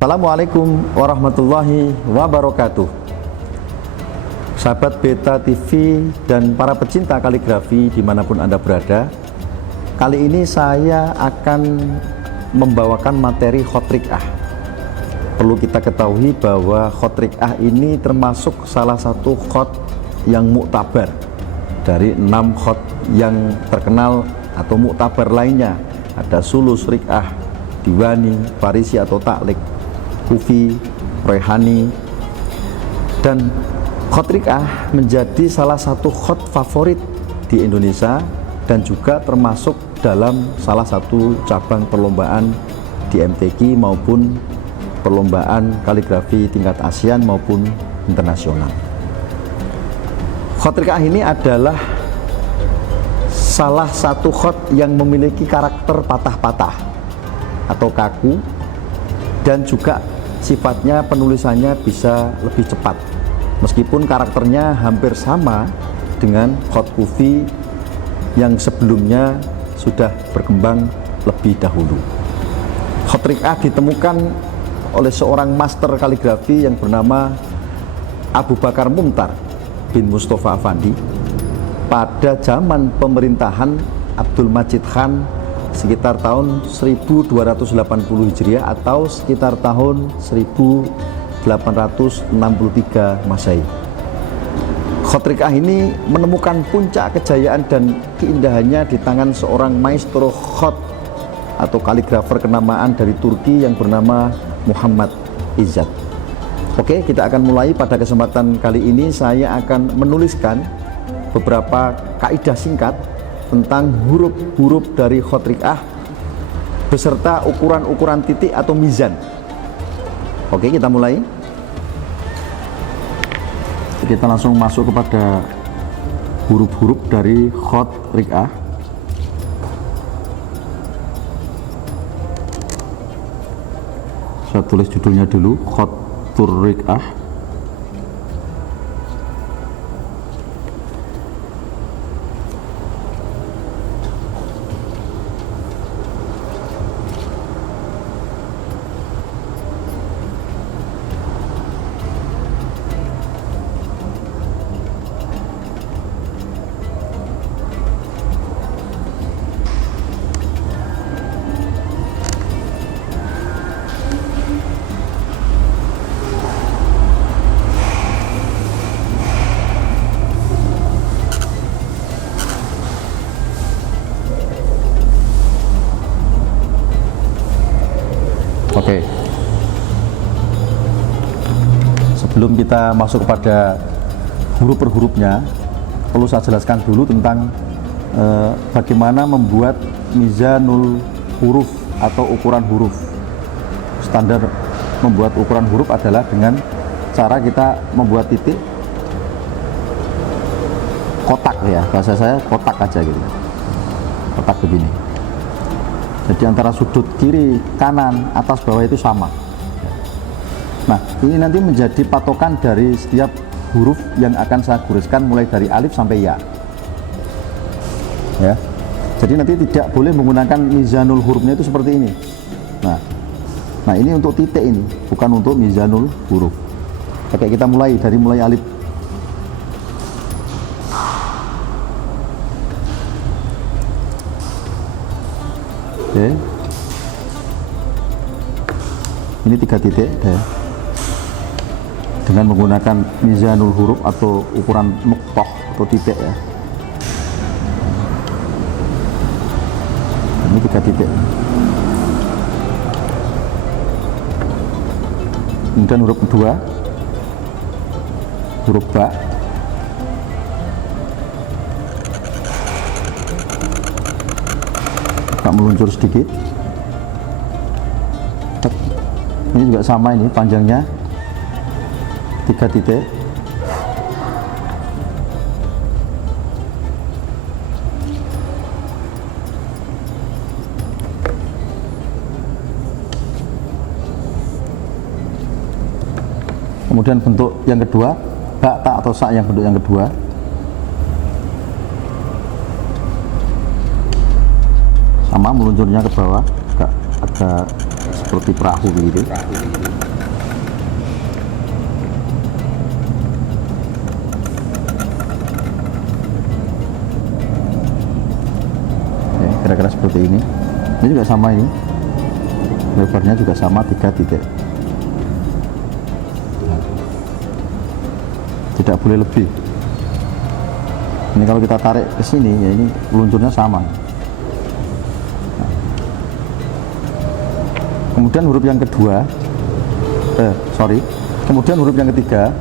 Assalamualaikum warahmatullahi wabarakatuh. Sahabat Beta TV dan para pecinta kaligrafi dimanapun Anda berada, kali ini saya akan membawakan materi khot riq'ah. Perlu kita ketahui bahwa khot riq'ah ini termasuk salah satu khot yang muktabar dari 6 khot yang terkenal atau muktabar lainnya. Ada sulus, riq'ah, diwani, farisi atau taklik, kufi, royhani. Dan khot riq'ah menjadi salah satu khot favorit di Indonesia dan juga termasuk dalam salah satu cabang perlombaan di MTQ maupun perlombaan kaligrafi tingkat ASEAN maupun internasional. Khot riq'ah ini adalah salah satu khot yang memiliki karakter patah-patah atau kaku, dan juga sifatnya penulisannya bisa lebih cepat meskipun karakternya hampir sama dengan khot kufi yang sebelumnya sudah berkembang lebih dahulu. Khot riq'ah ditemukan oleh seorang master kaligrafi yang bernama Abu Bakar Mumtar bin Mustafa Afandi pada zaman pemerintahan Abdul Majid Khan sekitar tahun 1280 Hijriah atau sekitar tahun 1863 Masehi. Khot riq'ah ini menemukan puncak kejayaan dan keindahannya di tangan seorang maestro khot atau kaligrafer kenamaan dari Turki yang bernama Muhammad Izzat. Oke, kita akan mulai. Pada kesempatan kali ini saya akan menuliskan beberapa kaidah singkat tentang huruf-huruf dari khot riq'ah beserta ukuran-ukuran titik atau mizan. Oke, kita mulai. Kita langsung masuk kepada huruf-huruf dari khot riq'ah. Saya tulis judulnya dulu, khotur riq'ah. Oke, sebelum kita masuk kepada huruf per hurufnya, perlu saya jelaskan dulu tentang bagaimana membuat mizanul huruf atau ukuran huruf. Standar membuat ukuran huruf adalah dengan cara kita membuat titik kotak, ya, bahasa saya kotak aja gitu, kotak begini. Jadi antara sudut kiri, kanan, atas, bawah itu sama. Nah, ini nanti menjadi patokan dari setiap huruf yang akan saya goreskan mulai dari alif sampai ya. Ya. Jadi nanti tidak boleh menggunakan mizanul hurufnya itu seperti ini. Nah, ini untuk titik ini, bukan untuk mizanul huruf. Oke, kita mulai dari alif. Oke. Ini 3 titik ya. Dengan menggunakan mizanul huruf atau ukuran nuqtah atau titik ya. Ini 3 titik. Kemudian huruf kedua, huruf ba. Meluncur sedikit. Ini juga sama, ini panjangnya 3 titik. Kemudian bentuk yang kedua, ba, ta atau sa yang bentuk yang kedua. Sama meluncurnya ke bawah, agak seperti perahu begitu. Kira-kira seperti ini. Ini juga sama, ini lebarnya juga sama, 3 titik. Tidak boleh lebih. Ini kalau kita tarik ke sini, ya ini luncurnya sama. Kemudian huruf yang kedua, kemudian huruf yang ketiga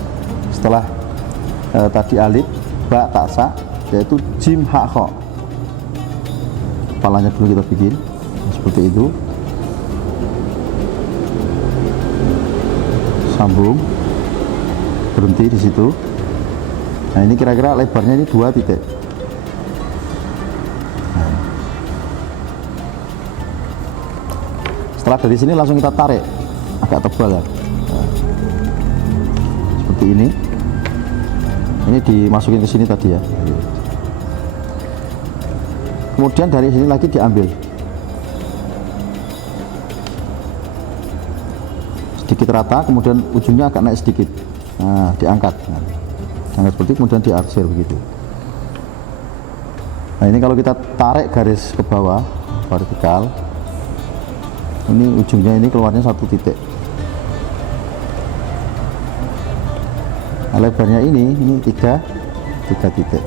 setelah tadi alif, ba, ta, sa, yaitu jim, ha, kho. Kepalanya dulu kita bikin seperti itu, sambung, berhenti di situ. Nah ini kira-kira lebarnya ini 2 titik. Nah, setelah dari sini langsung kita tarik, agak tebal ya. Nah, seperti ini. Ini dimasukin ke sini tadi ya. Kemudian dari sini lagi diambil sedikit rata, kemudian ujungnya agak naik sedikit. Nah, diangkat. Angkat seperti, kemudian diarsir begitu. Nah ini kalau kita tarik garis ke bawah vertikal, ini ujungnya ini keluarnya 1 titik. Nah, lebarnya ini 3 titik.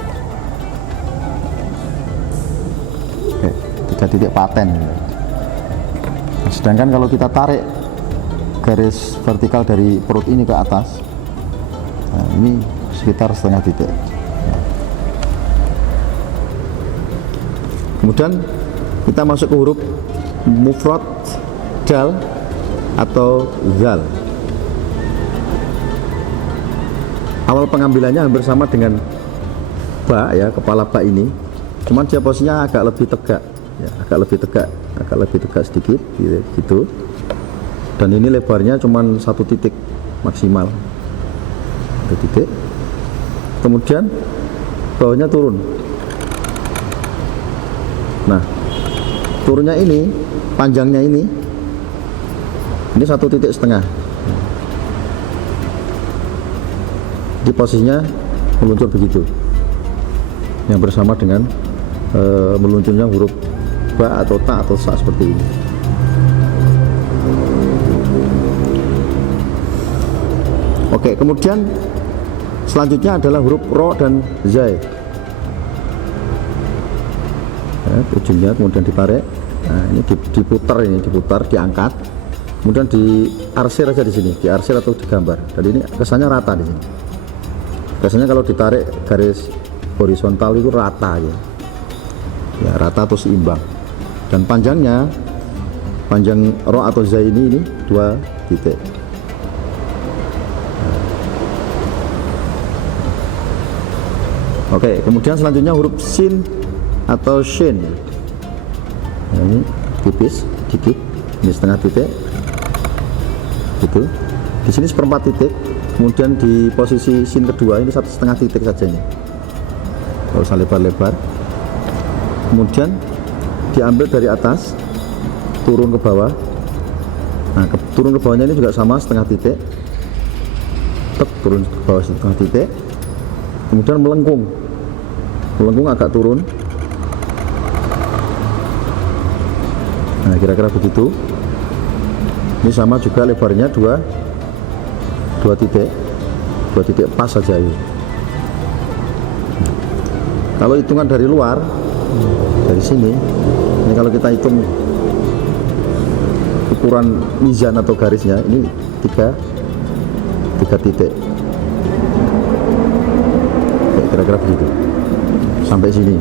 Oke, 3 titik paten. Nah, sedangkan kalau kita tarik garis vertikal dari perut ini ke atas, nah, ini sekitar setengah titik. Kemudian kita masuk ke huruf mufrad dal atau zal. Awal pengambilannya hampir sama dengan ba ya, kepala ba ini, cuman dia posisinya agak lebih tegak ya, agak lebih tegak sedikit gitu. Dan ini lebarnya cuman 1 titik maksimal, 1 titik. Kemudian bawahnya turun. Nah, turunnya ini, panjangnya ini 1,5 titik. Di posisinya meluncur begitu, yang bersama dengan meluncurnya huruf ba atau ta atau sa seperti ini. Oke, kemudian selanjutnya adalah huruf ro dan zai. Ya, ujungnya kemudian ditarik. Nah, ini diputar, diangkat. Kemudian diarsir aja di sini, diarsir atau digambar. Dan ini kesannya rata di sini. Biasanya kalau ditarik garis horizontal itu rata ya. Ya, rata atau seimbang. Dan panjang ro atau zai ini 2 titik. Oke, kemudian selanjutnya huruf sin atau shin. Nah, ini tipis, sedikit, ini setengah titik, gitu. Di sini 1/4 titik. Kemudian di posisi sin kedua ini 1,5 titik saja ini. Kalau usah lebar-lebar. Kemudian diambil dari atas, turun ke bawah. Nah, turun ke bawahnya ini juga sama, setengah titik. Turun ke bawah setengah titik. Kemudian melengkung agak turun. Nah, kira-kira begitu. Ini sama juga, lebarnya 2 titik, 2 titik pas saja ini. Kalau hitungan dari luar, dari sini, ini kalau kita hitung ukuran mizan atau garisnya, ini 3 titik. Oke, kira-kira begitu sampai sini.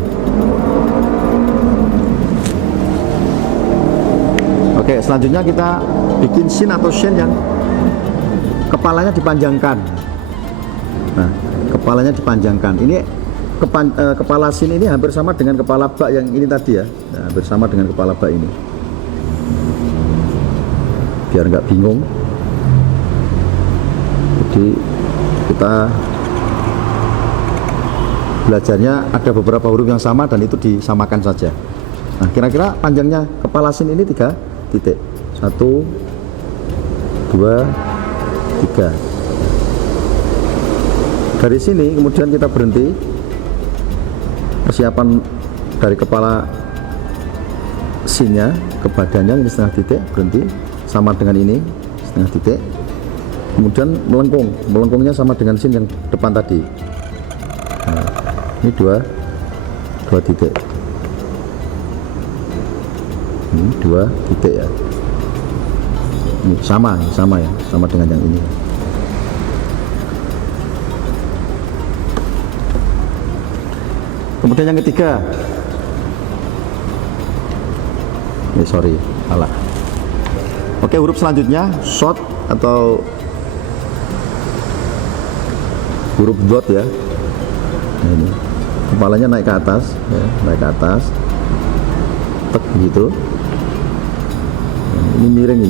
Oke, selanjutnya kita bikin sin atau shin yang kepalanya dipanjangkan. Nah, kepalanya dipanjangkan. Ini kepala sin ini hampir sama dengan kepala ba yang ini tadi ya. Nah, hampir sama dengan kepala ba ini. Biar nggak bingung. Jadi kita belajarnya ada beberapa huruf yang sama dan itu disamakan saja. Nah, kira-kira panjangnya kepala sin ini 3 titik. 1, 2, 3. Dari sini kemudian kita berhenti, persiapan dari kepala sinnya ke badannya, ini setengah titik, berhenti sama dengan ini setengah titik, kemudian melengkungnya sama dengan sin yang depan tadi. Nah, ini dua titik, ini 2 titik ya, ini sama ya, sama dengan yang ini. Kemudian yang ketiga, ini sorry, salah. Oke, huruf selanjutnya short atau huruf dot ya. Nah, ini kepalanya naik ke atas, ya, naik ke atas, tek gitu. Nah, ini miring,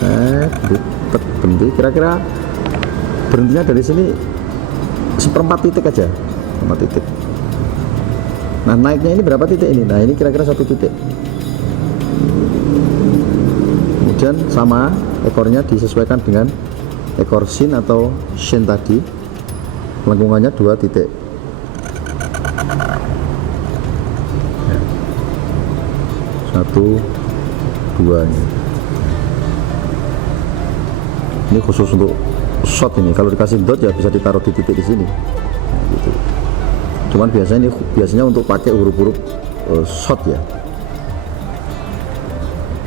tek, berhenti. Kira-kira berhentinya dari sini 1/4 titik aja, 1/4 titik. Nah, naiknya ini berapa titik ini? Nah, ini kira-kira 1 titik. Kemudian sama, ekornya disesuaikan dengan ekor sin atau shin tadi, lengkungannya 2 titik. Ya. 1, 2 ini. Ini khusus untuk shot ini. Kalau dikasih dot ya bisa ditaruh di titik di sini. Nah, gitu. Cuman biasanya untuk pakai huruf-huruf short ya.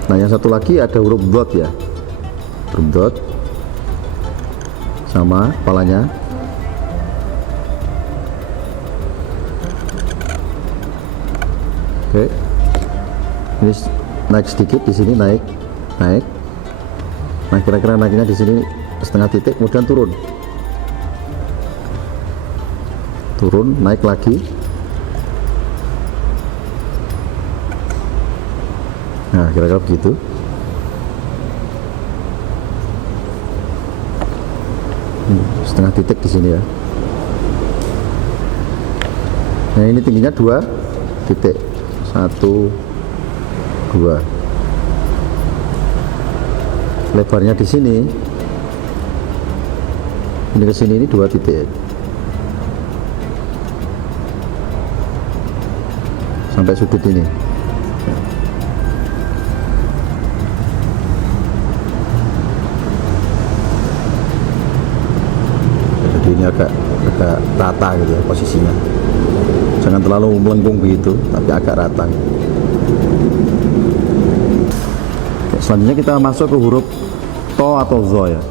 Nah, yang satu lagi ada huruf dot ya, huruf dot sama kepalanya. Oke, ini naik sedikit di sini, naik. Nah, kira-kira naiknya di sini setengah titik, kemudian turun, naik lagi. Nah, kira-kira begitu. Setengah titik di sini ya. Nah, ini tingginya 2 titik, 1, 2. Lebarnya di sini, ini ke sini, ini 2 titik. Sampai sudut ini. Jadi ini agak rata gitu ya posisinya. Jangan terlalu melengkung begitu, tapi agak rata. Oke, selanjutnya kita masuk ke huruf to atau zo ya.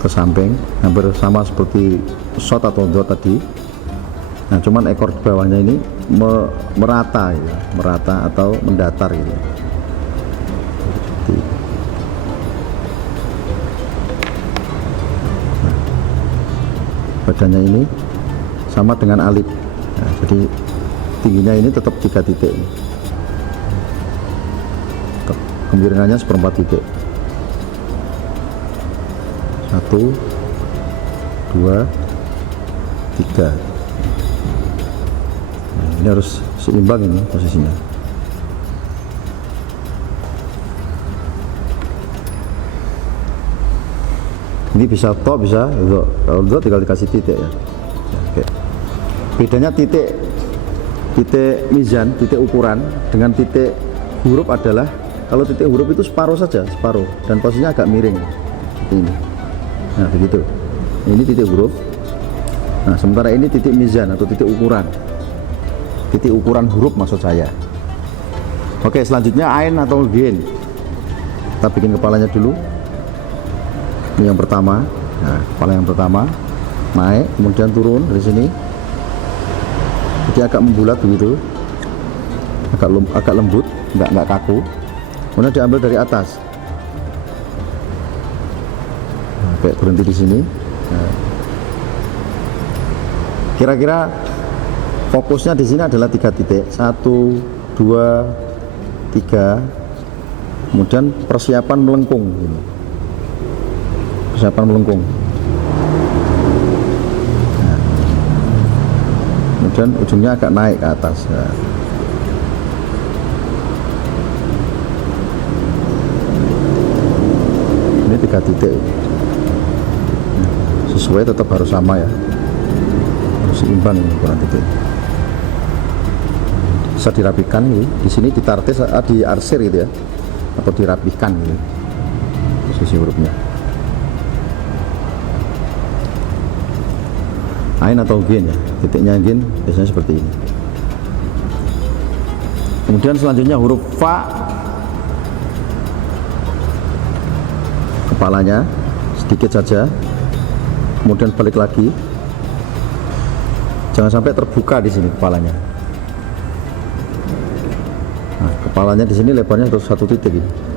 Ke samping, hampir sama seperti shot atau dot tadi. Nah, cuman ekor bawahnya ini merata gitu, merata atau mendatar gitu. Nah, badannya ini sama dengan alif. Nah, jadi tingginya ini tetap 3 titik. Kemiringannya 1/4 titik. 1, 2, 3. Nah, ini harus seimbang ini posisinya. Ini bisa to, bisa do. Kalau do tinggal dikasih titik ya. Oke. Bedanya titik mizan, titik ukuran dengan titik huruf adalah kalau titik huruf itu separuh saja, separuh, dan posisinya agak miring seperti ini. Nah, begitu. Ini titik huruf. Nah, sementara ini titik mizan atau titik ukuran. Titik ukuran huruf maksud saya. Oke, selanjutnya ain atau ghin. Kita bikin kepalanya dulu. Ini yang pertama. Nah, kepala yang pertama naik, kemudian turun dari sini. Jadi agak membulat begitu. Agak lembut, enggak kaku. Kemudian diambil dari atas. Oke, berhenti di sini. Nah, kira-kira fokusnya di sini adalah 3 titik, 1, 2, 3. Kemudian persiapan melengkung. Persiapan melengkung. Nah, kemudian ujungnya agak naik ke atas. Nah. titik. Sesuai, tetap harus sama ya, harus seimbang ini ukuran titik. Bisa dirapikan gitu. Di sini ditartis, diarsir gitu ya, atau dirapihkan gitu posisi hurufnya. Ain atau gin ya, titiknya gin biasanya seperti ini. Kemudian selanjutnya huruf fa, kepalanya sedikit saja, kemudian balik lagi, jangan sampai terbuka di sini kepalanya. Nah, kepalanya di sini lebarnya harus 1 titik ini.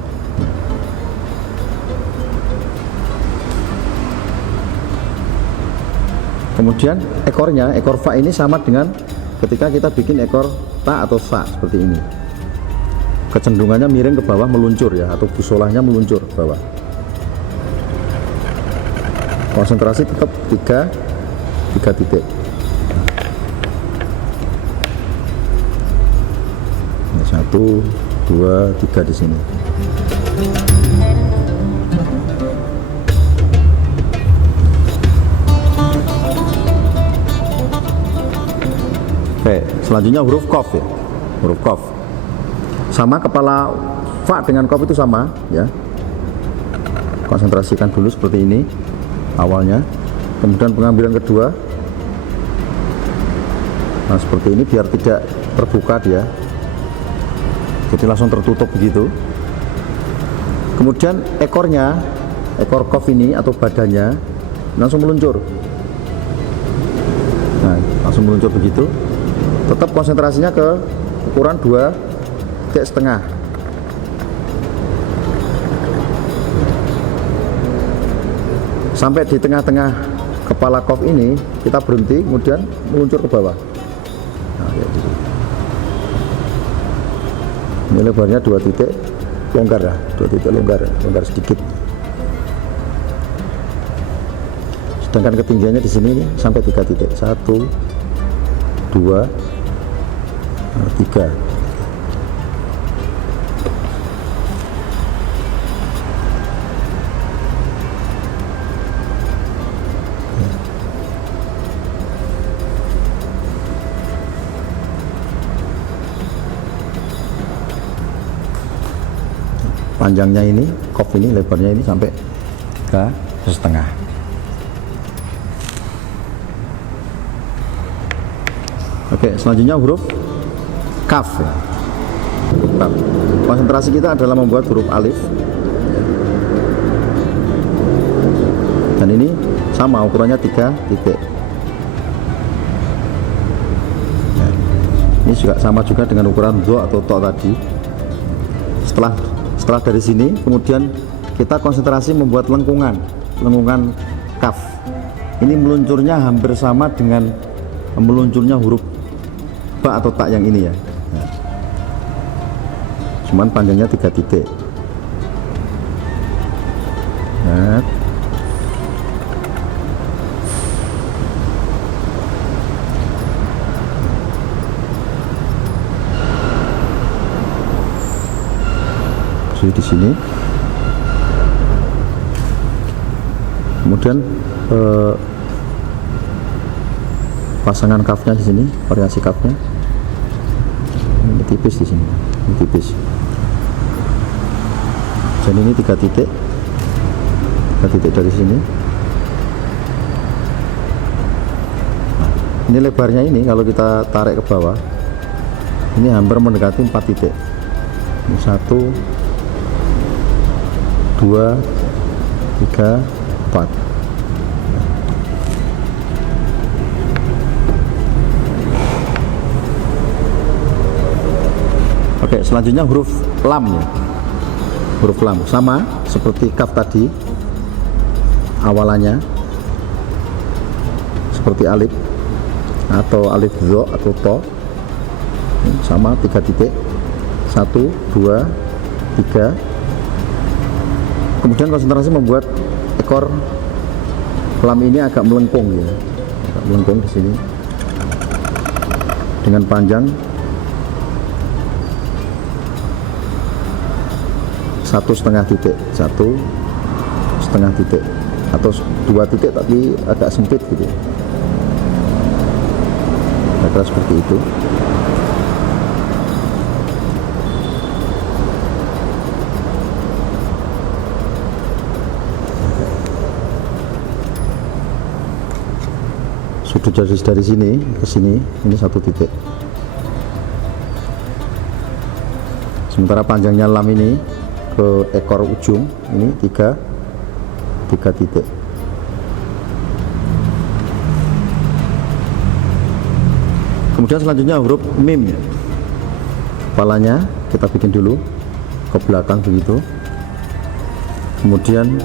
Kemudian ekornya, ekor fa ini sama dengan ketika kita bikin ekor ta atau sa seperti ini. Kecenderungannya miring ke bawah, meluncur ya, atau busolahnya meluncur ke bawah. Konsentrasi tetap 3 titik. 1, 2, 3 di sini. Oke, selanjutnya huruf qaf ya. Huruf qaf. Sama, kepala fa dengan qaf itu sama ya. Konsentrasikan dulu seperti ini awalnya. Kemudian pengambilan kedua. Nah, seperti ini biar tidak terbuka dia. Jadi langsung tertutup begitu. Kemudian ekornya, ekor qaf ini atau badannya langsung meluncur. Nah, langsung meluncur begitu. Tetap konsentrasinya ke ukuran 2,5 titik. Sampai di tengah-tengah kepala qaf ini kita berhenti, kemudian meluncur ke bawah. Nah, kayak gitu. Ini lebarnya 2 titik, longgar ya, 2 titik longgar sedikit. Sedangkan ketinggiannya di sini nih, sampai 3 titik, 1, 2, 3. Panjangnya ini, qaf ini, lebarnya ini sampai 3,5. Oke, selanjutnya huruf kaf ya. Kaf. Konsentrasi kita adalah membuat huruf alif. Dan ini sama, ukurannya 3 titik. Ya. Ini juga sama juga dengan ukuran do atau to tadi. Setelah dari sini, kemudian kita konsentrasi membuat lengkungan kaf. Ini meluncurnya hampir sama dengan meluncurnya huruf ba atau tak yang ini ya. Nah, cuman panjangnya 3 titik. Nah, di sini. Kemudian pasangan kafnya di sini, variasi kafnya. Ini tipis di sini, ini tipis. Dan ini 3 titik. 3 titik dari sini. Nah, ini lebarnya ini kalau kita tarik ke bawah, ini hampir mendekati 4 titik. Ini 1, 2, 3, 4. Oke, selanjutnya huruf lam ya. Huruf lam sama seperti kaf tadi, awalannya seperti alif atau alif zo atau to, sama 3 titik, 1, 2, 3. Kemudian konsentrasi membuat ekor lam ini agak melengkung ya, agak melengkung di sini dengan panjang 1,5 titik, 1,5 setengah titik atau 2 titik tapi agak sempit gitu, kira-kira seperti itu. Sudut dari sini ke sini ini 1 titik. Sementara panjangnya lam ini ke ekor ujung ini 3 titik. Kemudian selanjutnya huruf mim ya. Kepalanya kita bikin dulu ke belakang begitu. Kemudian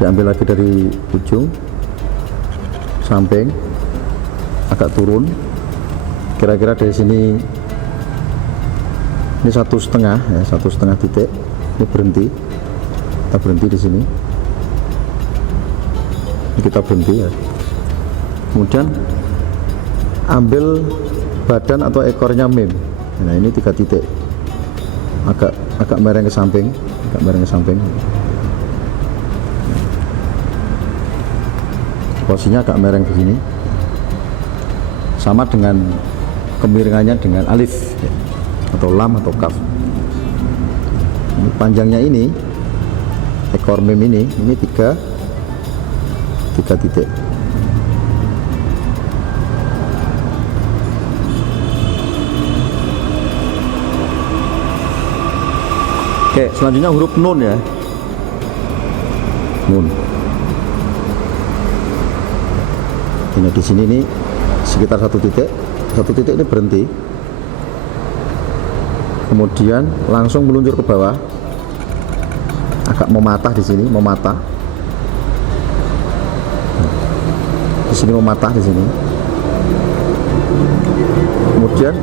diambil lagi dari ujung samping agak turun, kira-kira dari sini ini 1,5 ya, 1,5 titik. Ini berhenti, kita berhenti di sini. Ini kita berhenti ya. Kemudian ambil badan atau ekornya mim. Nah ini 3 titik, agak mereng ke samping, posisinya agak mereng begini, sama dengan kemiringannya dengan alif ya, atau lam atau kaf. Ini panjangnya ini ekor mim ini 3 titik. Oke, selanjutnya huruf nun ya. Nun. Ini di sini nih sekitar 1 titik. 1 titik ini berhenti. Kemudian langsung meluncur ke bawah. Agak mematah di sini, mematah. Di sini mematah di sini. Kemudian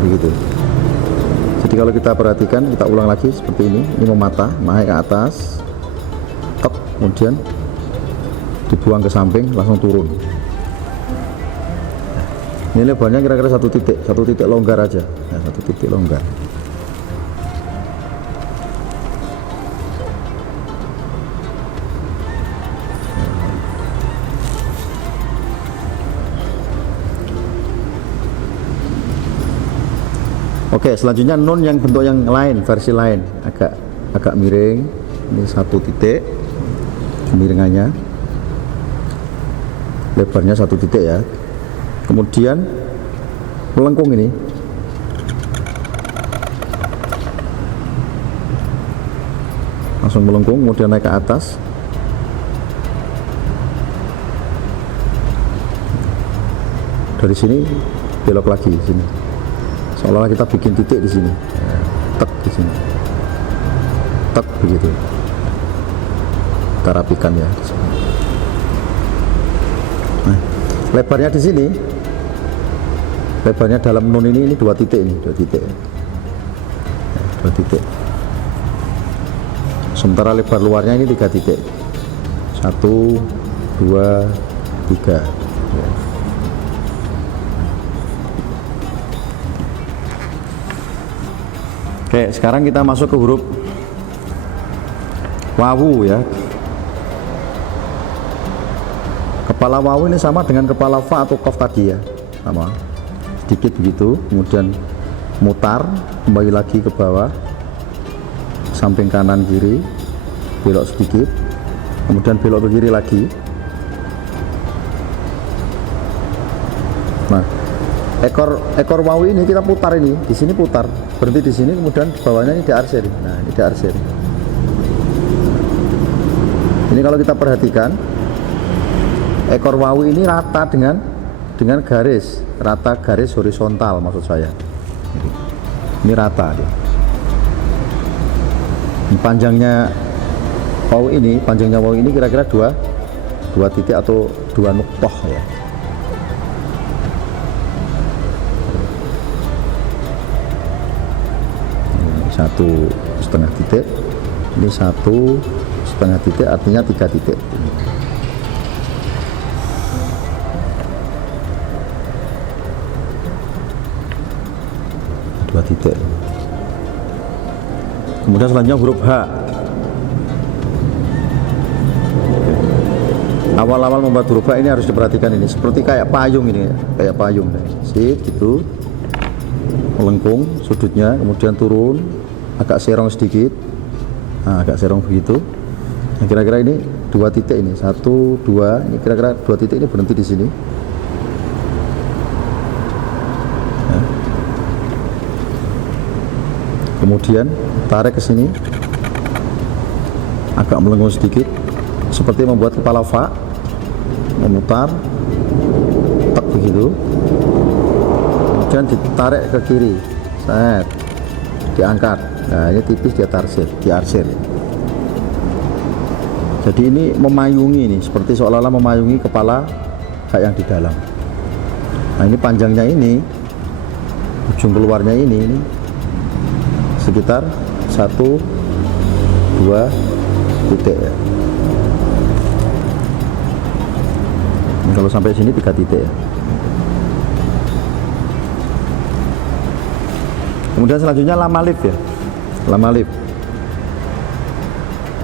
begitu. Jadi kalau kita perhatikan, kita ulang lagi seperti ini mematah, naik ke atas, kemudian dibuang ke samping, langsung turun. Ini lebarnya kira-kira 1 titik longgar aja, ya, 1 titik longgar. Oke, selanjutnya nun yang bentuk yang lain, versi lain, agak miring. Ini 1 titik kemiringannya, lebarnya 1 titik ya. Kemudian melengkung ini, langsung melengkung, kemudian naik ke atas. Dari sini belok lagi di sini, seolah-olah kita bikin titik di sini, tek di sini, tek begitu. Kita rapikan ya. Nah, lebarnya di sini, lebarnya dalam nun ini 2 titik ini, 2 titik. 2 titik. Sementara lebar luarnya ini 3 titik. 1, 2, 3. Oke, sekarang kita masuk ke huruf wawu ya. Kepala wawu ini sama dengan kepala fa atau qaf tadi ya, sama, sedikit begitu. Kemudian mutar, kembali lagi ke bawah, samping kanan kiri, belok sedikit, kemudian belok ke kiri lagi. Nah, ekor wawu ini kita putar, ini di sini putar, berhenti di sini, kemudian bawahnya ini diarsir. Nah, ini diarsir. Ini kalau kita perhatikan, ekor wawu ini rata dengan garis, rata garis horizontal maksud saya. Ini rata dia. Panjangnya wawu ini kira-kira 2 titik atau 2 nuqtoh ya. Ini 1,5 titik, ini 1,5 titik, artinya 3 titik. Titik. Kemudian selanjutnya huruf H. Awal-awal membuat huruf H ini harus diperhatikan ini, seperti kayak payung ini, kayak payung. Sip, gitu. Melengkung sudutnya, kemudian turun, agak serong sedikit. Nah, agak serong begitu. Nah, kira-kira ini 2 titik ini, 1, 2, ini kira-kira 2 titik ini berhenti di sini. Nah. Kemudian tarik ke sini, agak melengkung sedikit, seperti membuat kepala fa, memutar, tak begitu. Kemudian ditarik ke kiri, set, diangkat. Nah, ini tipis dia tarsir, diarsir. Jadi ini memayungi ini, seperti seolah-olah memayungi kepala kayak yang di dalam. Nah, ini panjangnya ini, ujung keluarnya ini sekitar 1, 2 titik ya. Ini kalau sampai sini 3 titik ya. Kemudian selanjutnya lam alif ya, lam alif.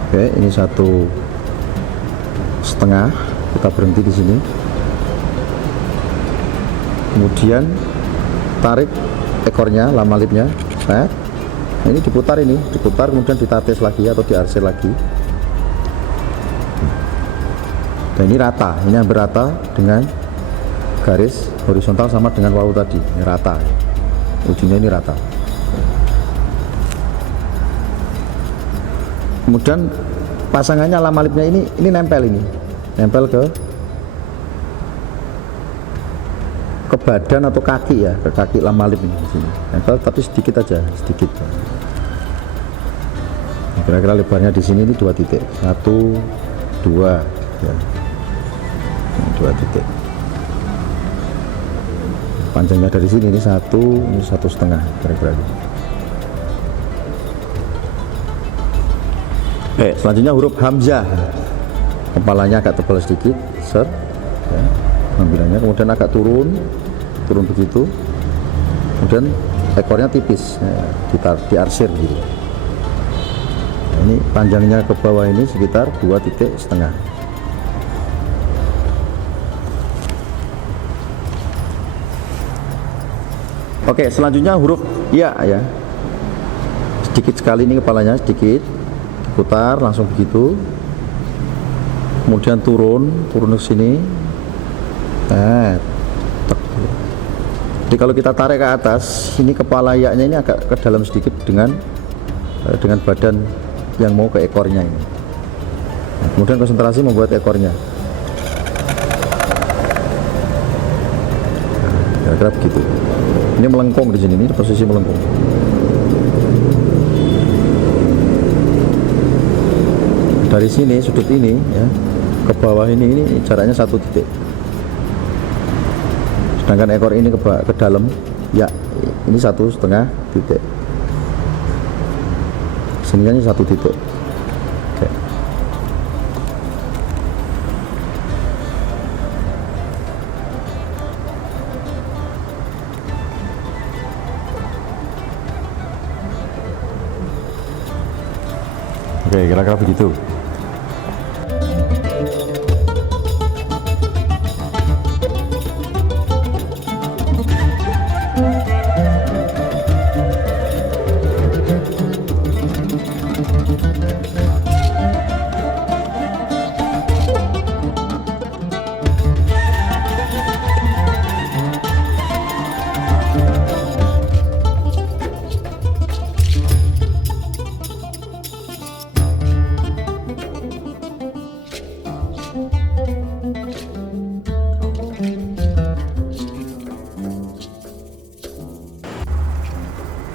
Oke, ini 1,5, kita berhenti di sini. Kemudian tarik ekornya, lam alifnya. Nah, ini diputar, kemudian ditatis lagi atau diarsir lagi. Dan ini rata, ini hampir rata dengan garis horizontal sama dengan wawu tadi. Ini rata, ujungnya ini rata. Kemudian pasangannya lam alifnya ini nempel, nempel ke badan atau kaki ya, ke kaki lam alif ini di sini. Nempel tapi sedikit aja, sedikit. Nah, kira-kira lebarnya di sini ini 2 titik, 1, 2 ya. 2 titik. Panjangnya dari sini ini 1, ini 1,5 kira-kira. Oke, selanjutnya huruf hamzah. Kepalanya agak tebal sedikit, set, ya, pengambilannya, kemudian agak turun begitu, kemudian ekornya tipis, ya, diarsir gitu. Nah, ini panjangnya ke bawah ini sekitar 2,5 titik. Oke, selanjutnya huruf ya, sedikit sekali ini kepalanya, sedikit putar langsung begitu, kemudian turun ke sini. Jadi kalau kita tarik ke atas, ini kepala ya-nya ini agak ke dalam sedikit dengan badan yang mau ke ekornya ini. Nah, kemudian konsentrasi membuat ekornya. Nah, kira-kira begitu. Ini melengkung di sini, ini posisi melengkung. Dari sini, sudut ini ya, ke bawah ini jaraknya 1 titik. Sedangkan ekor ini ke dalam ya, ini 1,5 titik. Sini kan ini 1 titik. Oke. Oke, kira-kira begitu.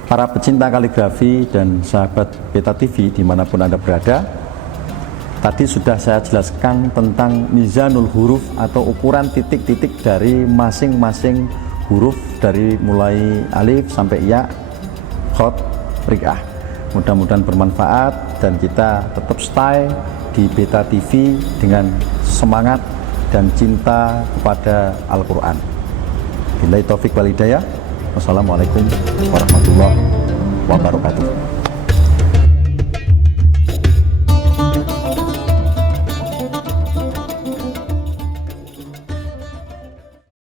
Para pecinta kaligrafi dan sahabat Beta TV dimanapun Anda berada, tadi sudah saya jelaskan tentang mizanul huruf atau ukuran titik-titik dari masing-masing huruf, dari mulai alif sampai ya, khot, rik'ah. Mudah-mudahan bermanfaat dan kita tetap stay di Beta TV dengan semangat dan cinta kepada Al-Quran. Billahi taufik wal hidayah. Wassalamualaikum warahmatullahi wabarakatuh.